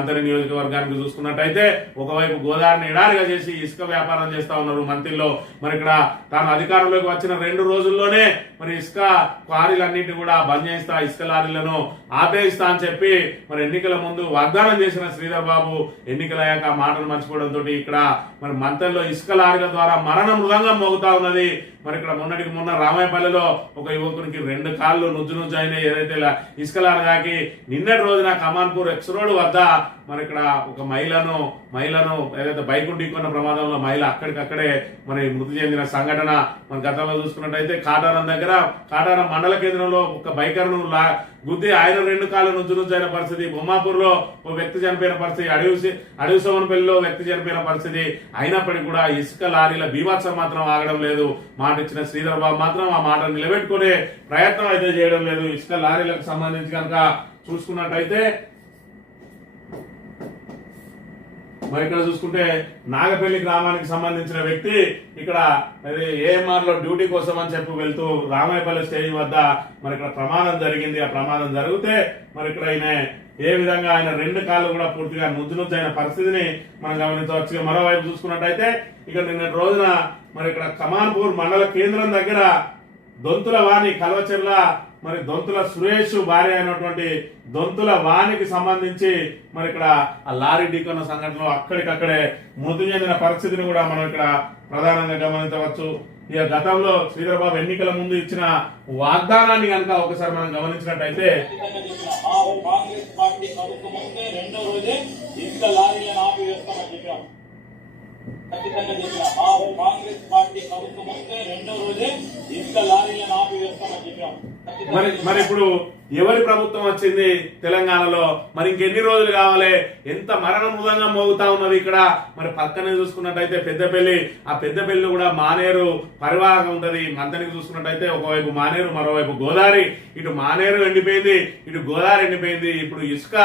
మంత్రి నియోజకవర్గానికి చూసుకున్నట్టయితే ఒకవైపు గోదావరిని ఎడారిగా చేసి ఇసుక వ్యాపారం చేస్తా ఉన్నారు మంత్రిలో. మరి ఇక్కడ తాను అధికారంలోకి వచ్చిన 2 రోజుల్లోనే మరి ఇసుక క్వారీలన్నింటినీ కూడా బంద్ చేస్తా, ఇసుక లారీలను ఆపేస్తా అని చెప్పి మరి ఎన్నికల ముందు వాగ్దానం చేసిన శ్రీధర్ బాబు ఎన్నికలయ్యాక మాటలు మర్చిపోవడంతో ఇక్కడ మరి మంత్రిలో ఇసుక లారీల ద్వారా మరణ మృదంగం మోగుతా ఉన్నది. మరి ఇక్కడ మొన్న రామాయపల్లిలో ఒక యువకునికి 2 కాళ్ళు నుజ్జు అయిన ఏదైతే ఇసుక లారీ దాకి నిన్నటి రోజున కమాన్పూర్ ఎక్స్ రోడ్ వద్ద మరి ఇక్కడ ఒక మహిళను ఏదైతే బైక్ ఢీకొన్న ప్రమాదంలో మహిళ అక్కడికక్కడే మరి మృతి చెందిన సంఘటన మన గతంలో చూసుకున్నట్టయితే కాటారం మండల కేంద్రంలో ఒక బైకర్ను గుద్ది ఆయన 2 కాళ్ళు నుజ్జు అయిన పరిస్థితి, బొమ్మాపూర్ లో ఒక వ్యక్తి చనిపోయిన పరిస్థితి, అడవి సోమనపల్లిలో వ్యక్తి చనిపోయిన పరిస్థితి. అయినప్పటికీ కూడా ఇసుక లారీల బీభత్సం మాత్రం ఆగడం లేదు. మాట ఇచ్చిన శ్రీధర్ బాబు మాత్రం ఆ మాట నిలబెట్టుకునే ప్రయత్నం అయితే చేయడం లేదు. ఇసుక లారీలకు సంబంధించి కనుక చూసుకున్నట్టయితే మరి ఇక్కడ చూసుకుంటే నాగపల్లి గ్రామానికి సంబంధించిన వ్యక్తి ఇక్కడ ఏఎంఆర్ లో డ్యూటీ కోసం అని చెప్పి వెళ్తూ రామాయపల్లి స్టేజ్ వద్ద మరి ఇక్కడ ప్రమాదం జరిగింది. ఆ ప్రమాదం జరిగితే మరి ఇక్కడ ఏ విధంగా ఆయన 2 కాళ్ళు కూడా పూర్తిగా నుజ్జైన పరిస్థితిని మనం గమనించవచ్చు. మరోవైపు చూసుకున్నట్టయితే ఇక నిన్న రోజున మరి ఇక్కడ కమాన్పూర్ మండల కేంద్రం దగ్గర దొంతుల వాణి కల్వచెర్ల మరి దొంతుల సురేష్ భార్య అయినటువంటి దొంతుల వాణికి సంబంధించి మరి ఇక్కడ ఆ లారీ ఢీకొన్న సంఘటనలో అక్కడికక్కడే మృతి చెందిన పరిస్థితిని కూడా మనం ఇక్కడ ప్రధానంగా గమనించవచ్చు. ఇక గతంలో శ్రీధర్ బాబు ఎన్నికల ముందు ఇచ్చిన వాగ్దానాన్ని కనుక ఒకసారి మనం గమనించినట్టయితే కాంగ్రెస్ పార్టీ ప్రభుత్వం వస్తే 2వ రోజే ఇసుక లారీలను ఆపివేస్తామని చెప్పాం. మరి ఇప్పుడు ఎవరి ప్రభుత్వం వచ్చింది తెలంగాణలో? మరి ఇంకెన్ని రోజులు కావాలి? ఎంత మరణ మృదంగా మోగుతా ఉన్నది ఇక్కడ. మరి పక్కనే చూసుకున్నట్టయితే పెద్దపల్లి, ఆ పెద్దపల్లి కూడా మానేరు పరివాహకం ఉంటది. మంతనికి చూసుకున్నట్టయితే ఒకవైపు మానేరు, మరోవైపు గోదావరి. ఇటు మానేరు ఎండిపోయింది, ఇటు గోదావరి ఎండిపోయింది. ఇప్పుడు ఇసుక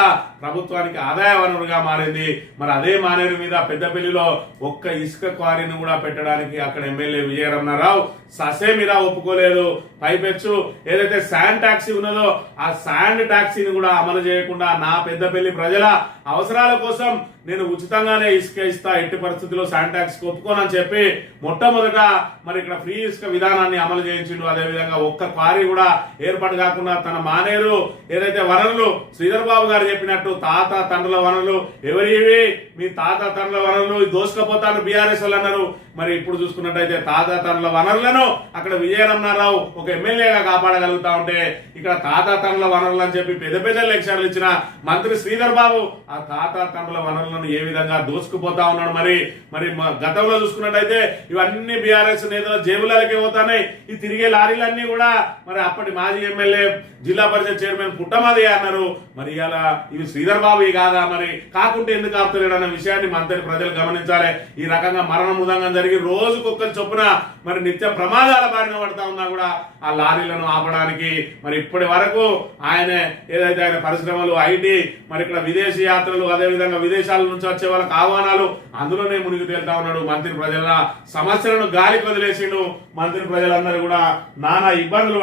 ప్రభుత్వానికి ఆదాయ వనరుగా మారింది. మరి అదే మానేరు మీద పెద్దపల్లిలో ఒక్క ఇసుక క్వారీని కూడా పెట్టడానికి అక్కడ ఎమ్మెల్యే విజయరమణారావు ససే మీద ఒప్పుకోలేదు. పైపెచ్చు ఏదైతే శాండ్ టాక్సీ ఉన్నదో ఆ శాండ్ టాక్సీని కూడా అమలు చేయకుండా నా పెద్దపల్లి ప్రజల అవసరాల కోసం నేను ఉచితంగానే ఇసుక ఇస్తా, ఎట్టి పరిస్థితుల్లో శాండ్ టాక్సీకి ఒప్పుకోనని చెప్పి మొట్టమొదట మరి ఇక్కడ ఫ్రీ ఇసుక విధానాన్ని అమలు చేయించిండు. అదేవిధంగా ఒక్క క్వారీ కూడా ఏర్పాటు కాకుండా తన మానేరు ఏదైతే వనరులు శ్రీధర్ బాబు గారు చెప్పినట్టు తాత తండ్రుల వనరులు ఎవరివి, మీ తాత తండ్రుల వనరులు దోసుకపోతాను బీఆర్ఎస్ వాళ్ళు అన్నారు. మరి ఇప్పుడు చూసుకున్నట్టయితే తాత తండ్రుల వనరులను అక్కడ విజయరమణారావు ఒక ఎమ్మెల్యేగా కాపాడగలుగుతా ఉంటే ఇక్కడ తాత తండ్రుల వనరులు అని చెప్పి పెద్ద లెక్చర్లు ఇచ్చిన మంత్రి శ్రీధర్ బాబు ఆ తాత తండ్రుల వనరులను ఏ విధంగా దోసుకుపోతా ఉన్నాడు. మరి గతంలో చూసుకున్నట్టయితే ఇవన్నీ బీఆర్ఎస్ నేతల జేబులకే పోతాయి. ఈ తిరిగే లారీలన్నీ కూడా మరి అప్పటి మాజీ ఎమ్మెల్యే జిల్లా పరిషత్ చైర్మన్ పుట్టమది అన్నారు. మరి ఇలా ఇవి శ్రీధర్ బాబు కాదా? మరి కాకుంటే ఎందుకు ఆపుతలేడు అన్న విషయాన్ని మంత్రి ప్రజలు గమనించాలి. ఈ రకంగా మరణ మృదంగం జరిగి రోజుకొక్కరి చొప్పున మరి నిత్యం ప్రమాదాల బారిన పడతా ఉన్నా కూడా ఆ లారీలను ఆపడానికి మరి ఇప్పటి వరకు ఆయన ఏదైతే ఆయన పరిశ్రమలు, ఐటీ, మరి ఇక్కడ విదేశీ యాత్రలు, అదేవిధంగా విదేశాల నుంచి వచ్చే వాళ్ళకి ఆహ్వానాలు, అందులోనే మునిగి తేలుతా ఉన్నాడు. మంత్రి ప్రజల సమస్యలను గాలికి వదిలేసిండు. మంత్రి ప్రజలందరూ కూడా నానా ఇబ్బందులు